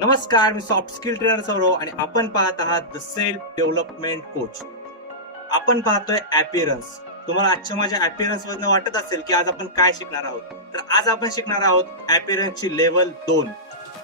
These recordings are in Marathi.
नमस्कार, मी सॉफ्ट स्किल ट्रेनर सौरव आणि आपण पाहत आहात द सेल्फ डेव्हलपमेंट कोच. आपण पाहतोय अपीअरन्स. तुम्हाला आजच्या माझ्या अपीअरन्स वरनं वाटत असेल की आज आपण काय शिकणार आहोत. तर आज आपण शिकणार आहोत अपीअरन्सची लेवल 2.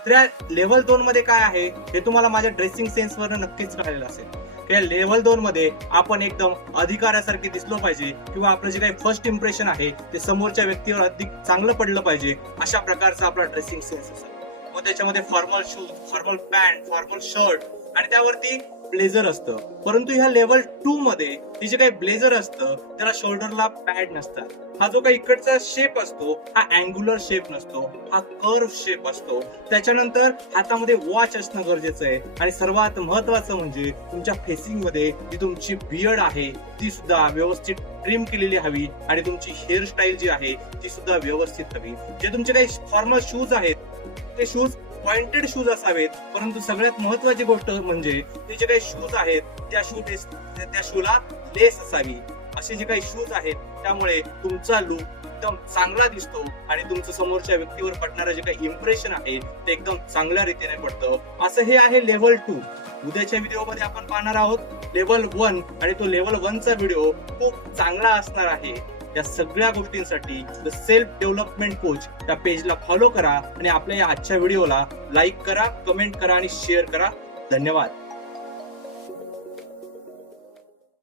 तर या लेवल 2 मध्ये काय आहे हे तुम्हाला माझ्या ड्रेसिंग सेन्स वरनं नक्कीच कळलेलं असेल. या लेवल 2 मध्ये आपण एकदम अधिकाऱ्यासारखे दिसलो पाहिजे किंवा आपलं जे काही फर्स्ट इम्प्रेशन आहे ते समोरच्या व्यक्तीवर अधिक चांगलं पडलं पाहिजे, अशा प्रकारचा आपला ड्रेसिंग सेन्स असेल. मग त्याच्यामध्ये formal shoes, formal pant, formal shirt आणि त्यावरती ब्लेझर असतं. परंतु ह्या लेवल 2 मध्ये हे जे काही ब्लेझर असतं त्याला शोल्डरला पॅड नसतात. हा जो काही इकडचा शेप असतो हा अँग्युलर शेप नसतो, हा कर्व शेप असतो. त्याच्यानंतर हातामध्ये वॉच असणं गरजेचं आहे आणि सर्वात महत्वाचं म्हणजे तुमच्या फेसिंग मध्ये जी तुमची बियर्ड आहे ती सुद्धा व्यवस्थित ट्रिम केलेली हवी आणि तुमची हेअरस्टाईल जी आहे ती सुद्धा व्यवस्थित हवी. जे तुमचे काही फॉर्मल शूज आहेत ते शूज पॉइंटेड शूज असावेत. परंतु सगळ्यात महत्वाची गोष्ट म्हणजे ते जे काही शूज आहेत त्या शूला लेस असावी. असे जे काही शूज आहेत त्यामुळे तुमचा लुक एकदम चांगला दिसतो आणि तुमचं समोरच्या व्यक्तीवर पडणारं जे काही इम्प्रेशन आहे ते एकदम चांगल्या रीतीने पडतं. असं हे आहे लेवल 2. उद्याच्या व्हिडिओमध्ये आपण पाहणार आहोत लेवल 1 आणि तो लेवल 1 चा व्हिडिओ खूप चांगला असणार आहे. या सगळ्या गोष्टींसाठी द सेल्फ डेव्हलपमेंट कोच या पेजला फॉलो करा आणि आपल्या या आजच्या व्हिडिओला लाईक करा, कमेंट करा आणि शेअर करा. धन्यवाद.